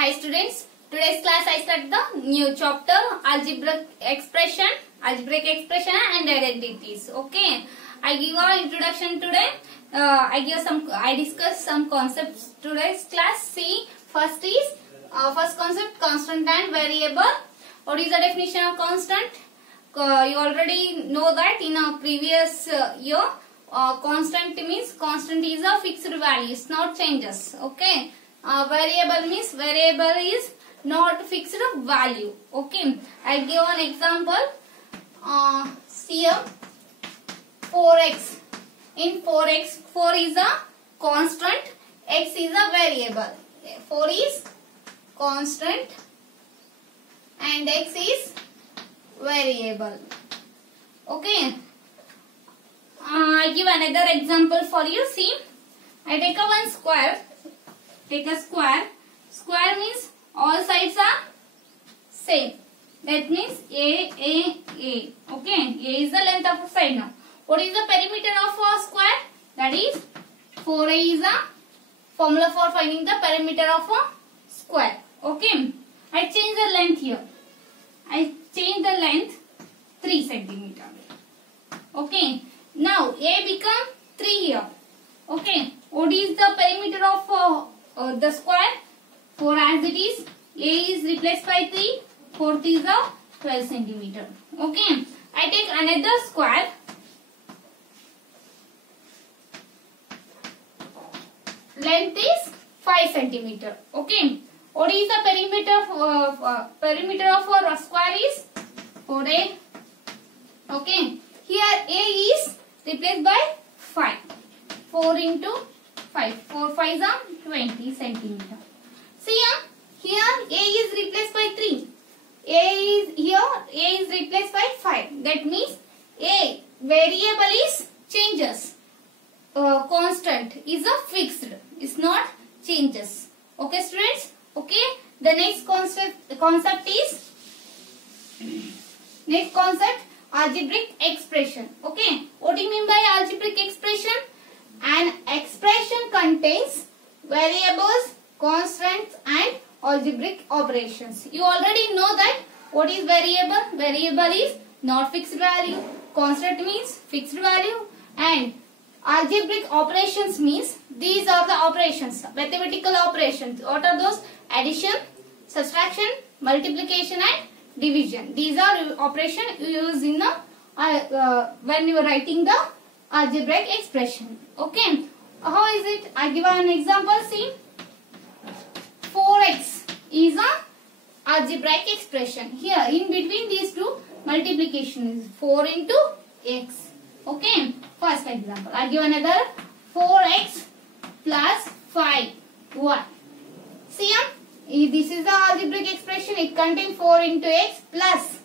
Hi students, today's class I start the new chapter algebraic expression and identities. Okay, I give a introduction today. I discuss some concepts today's class. See, first concept constant and variable. What is the definition of constant? You already know that in a previous year. Constant means constant is a fixed value, it's not changes. Okay. Variable means variable is not fixed value. Okay. I give an example. See here 4x. In 4x, 4 is a constant, x is a variable. 4 is constant and x is variable. Okay. I give another example for you. See, I take a one square. Take a square. Square means all sides are same. That means A. Okay. A is the length of a side now. What is the perimeter of a square? That is 4A is a formula for finding the perimeter of a square. Okay. I change the length here. I change the length 3 centimeter. Okay. Now A become 3 here. Okay. What is the perimeter of the square? 4 as it is. A is replaced by 3. 4th is a 12 centimeter. Okay. I take another square. Length is 5 centimeter. Okay. What is the perimeter of a square is 4A. Okay. Here A is replaced by 5. 4 into 5. 4 5 are 20 centimeter. See here A is replaced by 3. A is replaced by 5. That means A variable is changes. Constant is a fixed. It's not changes. Okay students. Okay. The next concept is algebraic expression. Okay. What do you mean by algebraic expression? An expression contains variables, constants and algebraic operations. You already know that what is variable? Variable is not fixed value. Constant means fixed value. And algebraic operations means these are the operations, mathematical operations. What are those? Addition, subtraction, multiplication and division. These are operations you use in the when you are writing the algebraic expression. Okay. How is it? I give an example. See, 4x is a algebraic expression. Here in between these two multiplication is 4 into x. Okay. First example. I give another 4x plus 5y. See here. This is the algebraic expression. It contains 4 into x plus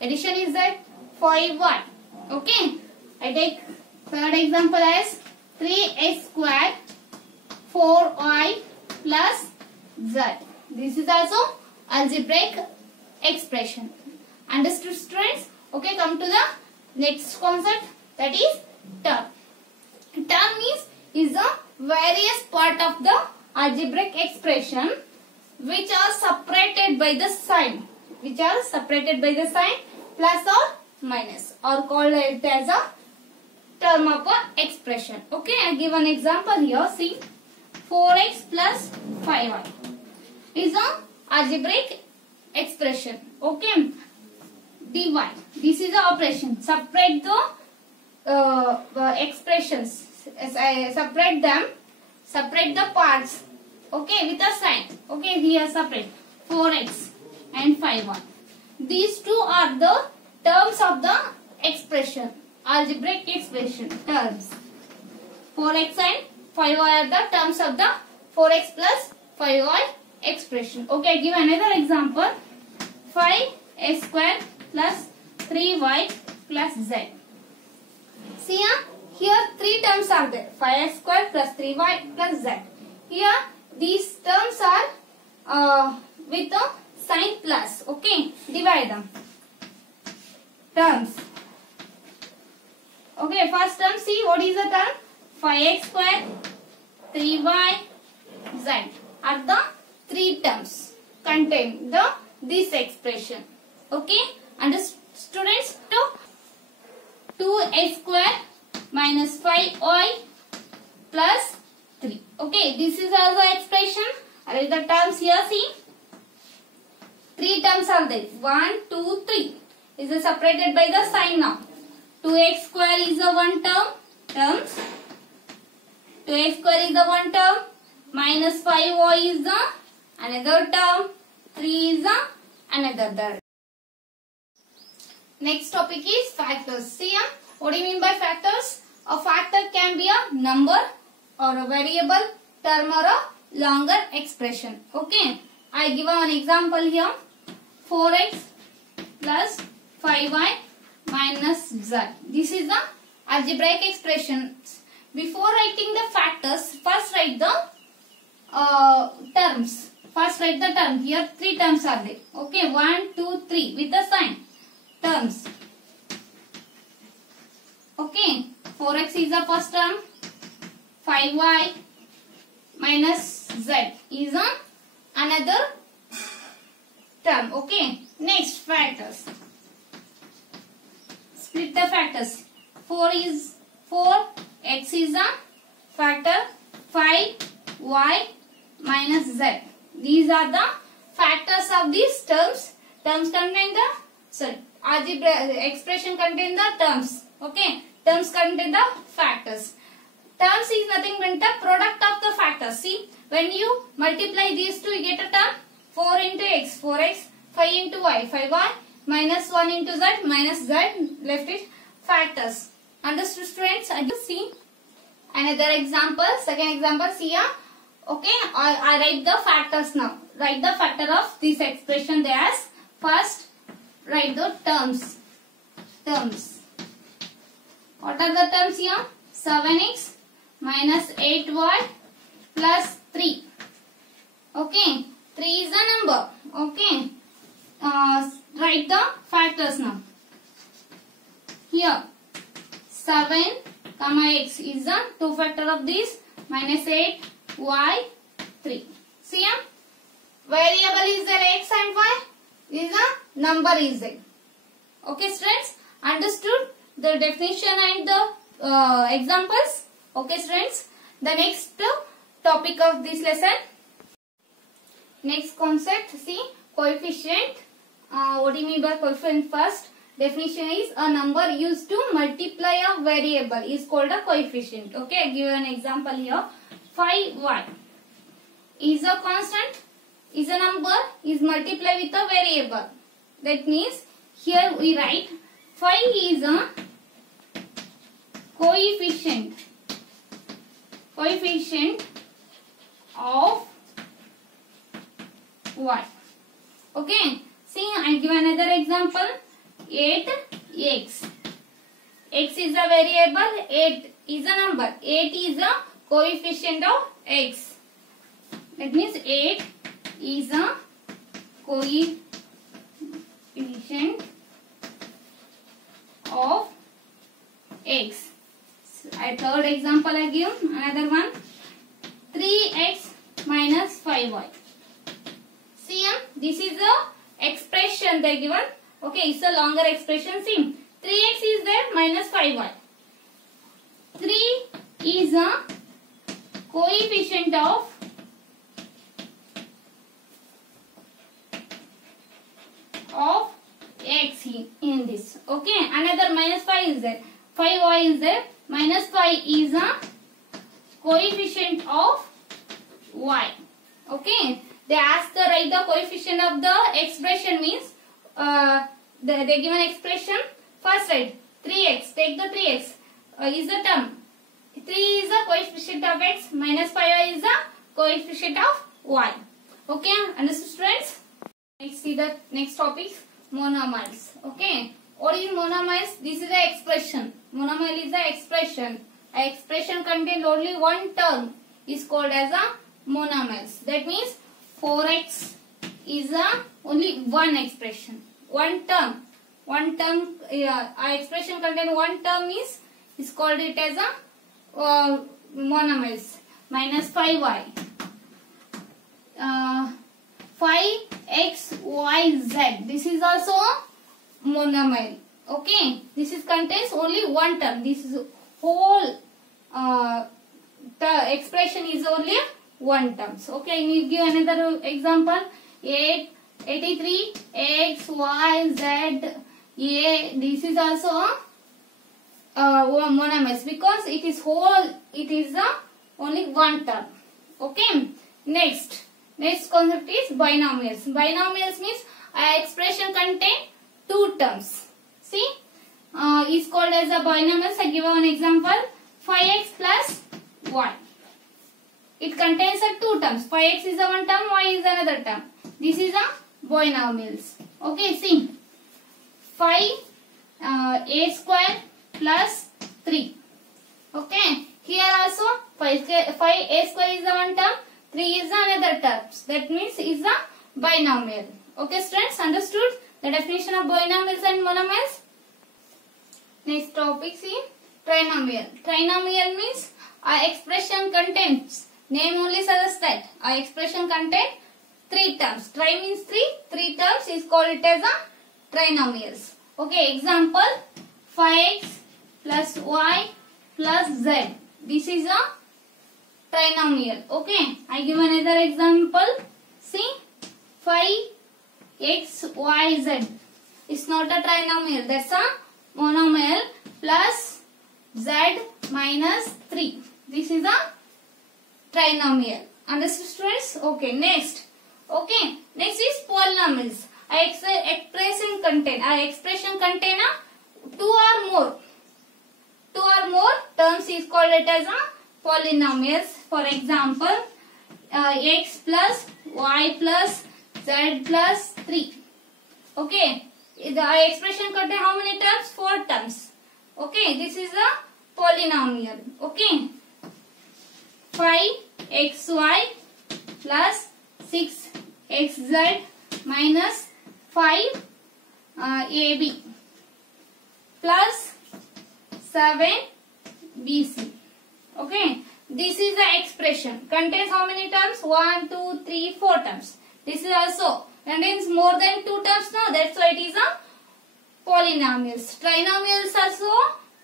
addition is that 5y. Okay. I take third example as 3x squared 4y plus z. This is also algebraic expression. Understood students? Okay. Come to the next concept, that is term. Term is the various part of the algebraic expression which are separated by the sign. Plus or minus, or called it as a term of a expression. Okay, I give an example here. See, 4x plus 5y is a algebraic expression. Okay, divide. This is the operation. Separate the expressions. As I separate them, separate the parts. Okay, with a sign. Okay, here separate 4x and 5y. These two are the terms of the expression. Algebraic expression terms. 4x and 5y are the terms of the 4x plus 5y expression. Okay, I give another example. 5x squared plus 3y plus z. See here 3 terms are there. 5x squared plus 3y plus z. Here these terms are with a sign plus. Okay, divide them. Terms. Okay, first term, see what is the term? 5x squared 3y z are the three terms. contain the this expression. Okay, understood students? 2x square minus 5y plus 3. Okay, this is also expression. Arrange the terms here. See, 3 terms are there. 1, 2, 3. Is separated by the sign now. 2x square is a one terms. 2x square is the one term. Minus 5y is the another term. 3 is the another term. Next topic is factors. See, what do you mean by factors? A factor can be a number or a variable, term or a longer expression. Okay, I give an example here. 4x plus 5y minus z. This is the algebraic expression. Before writing the factors, first write the terms. First write the term. Here 3 terms are there. Okay, 1, 2, 3 with the sign. Terms. Okay, 4x is the first term. 5y minus z is another term. Okay, next factors. Split the factors. 4 is 4, x is a factor, 5 y minus z. These are the factors of these terms. Terms contain the algebra expression contain the terms. Okay, terms contain the factors. Terms is nothing but the product of the factors. See, when you multiply these two, you get a term 4 into x, 4x, 5 into y, 5y, minus 1 into z, minus z, left is factors. Understood students? I see another example, second example, see here. Okay, I write the factors now. Write the factor of this expression there as first write the terms. Terms. What are the terms here? 7x minus 8y plus 3. Okay, 3 is a number. Okay, write the factors now. Here 7 comma x is the 2 factor of this, minus 8 y 3. See here, variable is there x and y. This is a number is there. Okay students, understood the definition and the examples? Okay students, the next topic of this lesson. Next concept, see, coefficient. What do you mean by coefficient? First definition is a number used to multiply a variable is called a coefficient. Okay, I give you an example here. 5y is a constant, is a number, is multiplied with a variable. That means here we write 5 is a coefficient of y. Okay, see, I give another example. 8x. X is a variable, 8 is a number, 8 is a coefficient of x. That means 8 is a coefficient of x. A third example I give, another one. 3x minus 5y. See, this is the expression they given. Okay, it's a longer expression. See, 3x is there minus 5y. 3 is a coefficient of x in this. Okay, another minus 5 is there. 5y is there. Minus 5 is a coefficient of y. Okay, they ask the write the coefficient of the expression means they give an expression. First write 3x. Take the 3x is the term. 3 is a coefficient of x. Minus 5y is a coefficient of y. Okay, understood students? Next, see the next topic, monomials. Okay, what is monomials? This is the expression. Monomial is the expression. An expression contains only one term is called as a monomials. That means 4x is a only one expression. One term. One term. Our expression contains one term is called it as a monomials. Minus 5y. 5 X, Y, Z. This is also monomer. Okay, this is contains only one term. This is whole the expression is only one term. Okay, we give another example. 83 X, Y, Z, A. This is also monomers because it is only one term. Okay. Next concept is binomials. Binomials means expression contain two terms. See, is called as a binomials. I give one example. 5x plus y. It contains two terms. 5x is a one term, y is another term. This is a binomials. Okay, see. 5a square plus 3. Okay, here also 5a square is a one term, 3 is another term. That means is a binomial. Okay, students, understood the definition of binomials and monomers? Next topic is trinomial. Trinomial means our expression contains, name only suggests that our expression contains three terms. Tri means three terms is called it as a trinomials. Okay, example 5x plus y plus z. This is a trinomial. Okay, I give another example. See, 5x, y, z. It's not a trinomial. That's a monomial plus z minus 3. This is a trinomial. Understood, students? Okay, next. Okay, next is polynomials. Our expression contain two or more terms is called it as a polynomials. For example, x plus y plus z plus 3. Okay, the expression contain how many terms? 4 terms. Okay, this is a polynomial. Okay, 5xy plus 6xz minus 5ab plus 7bc. Okay, this is the expression. Contains how many terms? 1, 2, 3, 4 terms. This is also contains more than 2 terms. No, that's why it is a polynomials. Trinomials also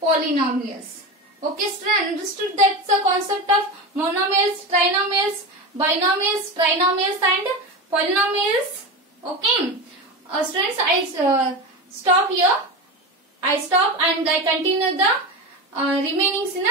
polynomials. Okay, students, understood that's the concept of monomials, trinomials, binomials, trinomials and polynomials. Okay, students, I stop here. I stop and I continue the remaining in